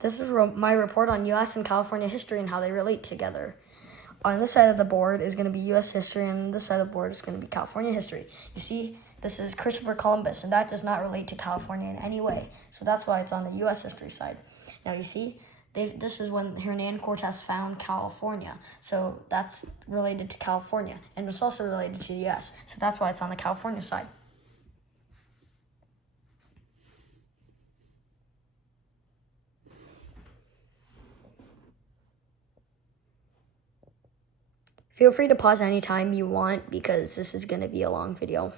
This is my report on U.S. and California history and how they relate together. On this side of the board is going to be U.S. history, and on this side of the board is going to be California history. You see, this is Christopher Columbus, and that does not relate to California in any way. So that's why it's on the U.S. history side. Now you see, this is when Hernan Cortez found California. So that's related to California, and it's also related to the U.S. So that's why it's on the California side. Feel free to pause anytime you want because this is going to be a long video.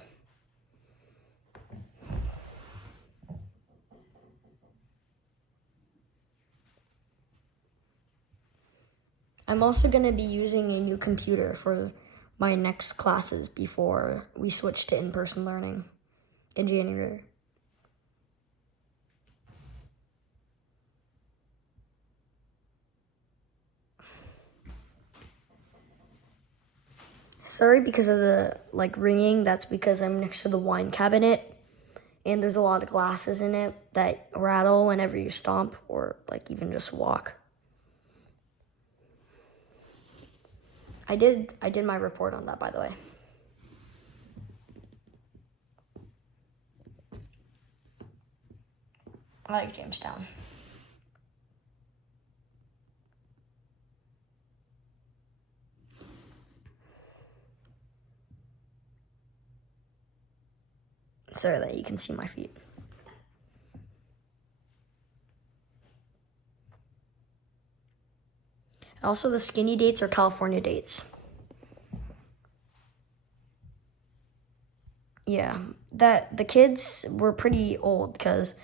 I'm also going to be using a new computer for my next classes before we switch to in-person learning in January. Sorry because of the ringing. That's because I'm next to the wine cabinet and there's a lot of glasses in it that rattle whenever you stomp or even just walk. I did my report on that, by the way. I like Jamestown. So that you can see my feet. Also, the skinny dates are California dates. Yeah, that the kids were pretty old because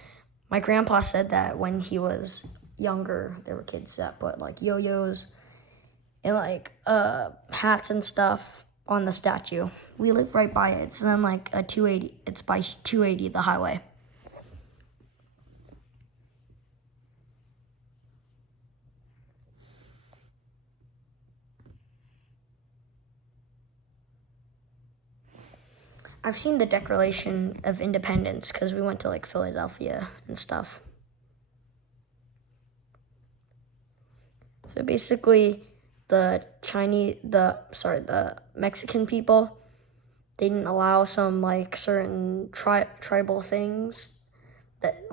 my grandpa said that when he was younger, there were kids that put yo-yos and hats and stuff on the statue. We live right by it. It's on a 280. It's by 280, the highway. I've seen the Declaration of Independence because we went to Philadelphia and stuff. So basically, the Mexican people, they didn't allow some certain tribal things, that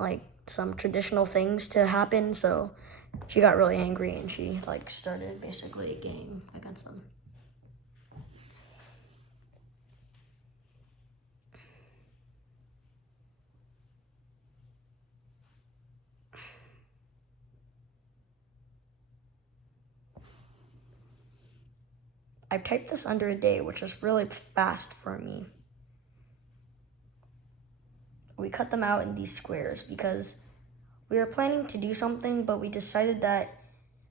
some traditional things to happen. So she got really angry and she started basically a gang against them. I've typed this under a day, which is really fast for me. We cut them out in these squares because we were planning to do something, but we decided that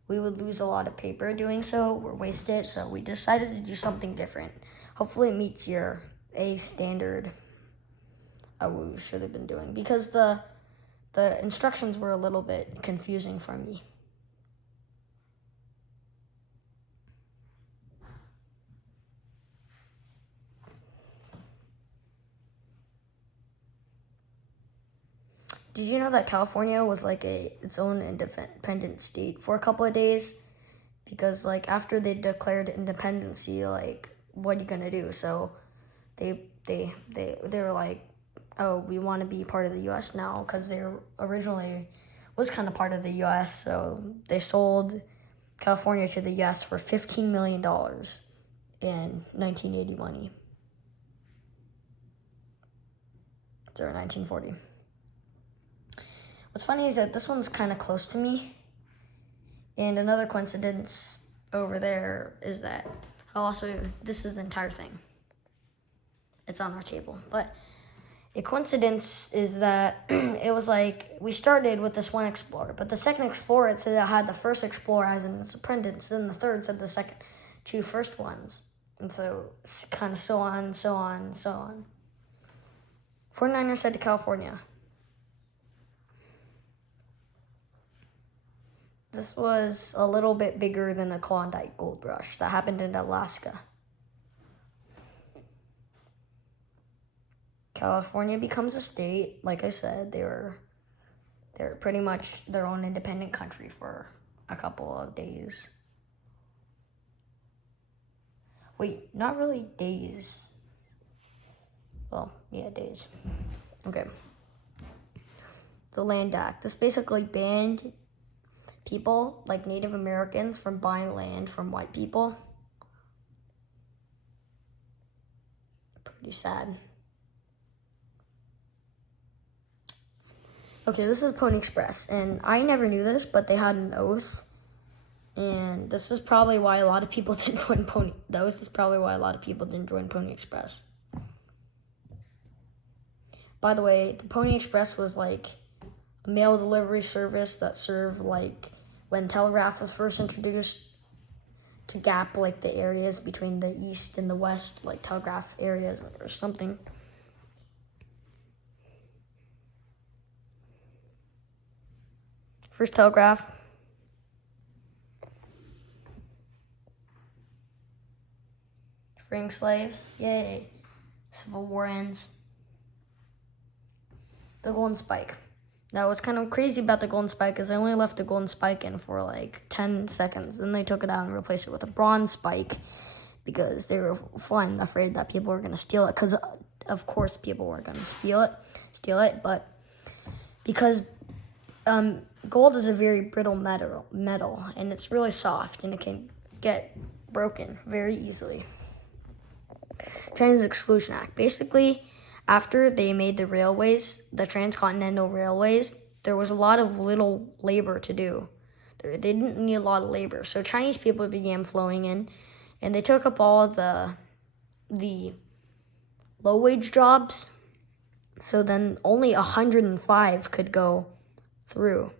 we would lose a lot of paper doing so, or waste it, so we decided to do something different. Hopefully it meets your A standard of what we should have been doing, because the instructions were a little bit confusing for me. Did you know that California was its own independent state for a couple of days? Because after they declared independency, what are you gonna do? So they were like, oh, we want to be part of the U.S. now, because they originally was kind of part of the U.S. So they sold California to the U.S. for $15 million in 1980 money. Or 1940. What's funny is that this one's kind of close to me. And another coincidence over there is that this is the entire thing. It's on our table. But a coincidence is that it was we started with this one explorer, but the second explorer, it said it had the first explorer as in its apprentice, then the third said the second two first ones. And so it's kind of so on, so on, so on. 49ers head to California. This was a little bit bigger than the Klondike Gold Rush that happened in Alaska. California becomes a state. Like I said, they were They're pretty much their own independent country for a couple of days. Wait, not really days. Well, yeah, days. Okay. The Land Act. This basically banned people, like Native Americans, from buying land from white people. Pretty sad. Okay, this is Pony Express, and I never knew this, but they had an oath, and this is probably why a lot of people didn't join Pony. The oath is probably why a lot of people didn't join Pony Express. By the way, the Pony Express was like a mail delivery service that served like when telegraph was first introduced to gap like the areas between the east and the west, like telegraph areas or something. First telegraph. Freeing slaves. Yay. Civil War ends. The golden spike. Now, what's kind of crazy about the golden spike is they only left the golden spike in for like 10 seconds. Then they took it out and replaced it with a bronze spike because they were afraid that people were going to steal it. Because, of course, people were going to steal it. But because gold is a very brittle metal, and it's really soft, and it can get broken very easily. Trans Exclusion Act. Basically, after they made the railways, the transcontinental railways, there was a lot of little labor to do. They didn't need a lot of labor. So Chinese people began flowing in, and they took up all the low-wage jobs. So then only 105 could go through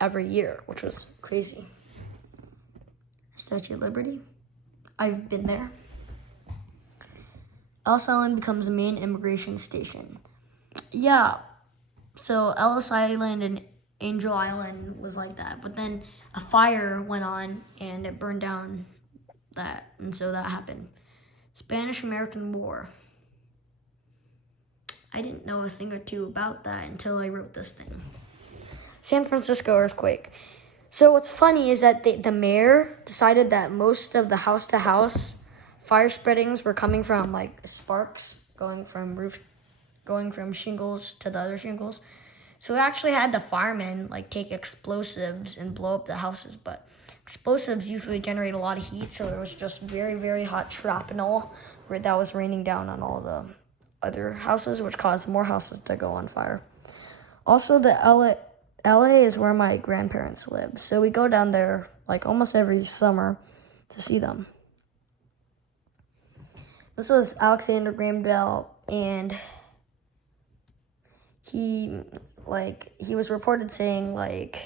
every year, which was crazy. Statue of Liberty. I've been there. Ellis Island becomes the main immigration station. Yeah, so Ellis Island and Angel Island was like that, but then a fire went on and it burned down that, and so that happened. Spanish-American War. I didn't know a thing or two about that until I wrote this thing. San Francisco earthquake. So what's funny is that the mayor decided that most of the house-to-house fire spreadings were coming from like sparks going from shingles to the other shingles. So we actually had the firemen like take explosives and blow up the houses, but explosives usually generate a lot of heat, so there was just very, very hot shrapnel that was raining down on all the other houses, which caused more houses to go on fire. Also, the LA is where my grandparents live, so we go down there like almost every summer to see them. This was Alexander Graham Bell, and he was reported saying like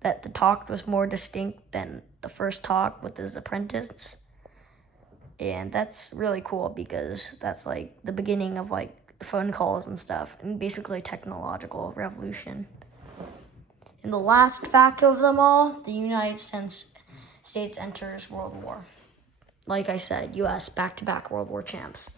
that the talk was more distinct than the first talk with his apprentice. And that's really cool because that's like the beginning of like phone calls and stuff, and basically technological revolution. And the last fact of them all, the United States enters World War. Like I said, U.S. back-to-back World War champs.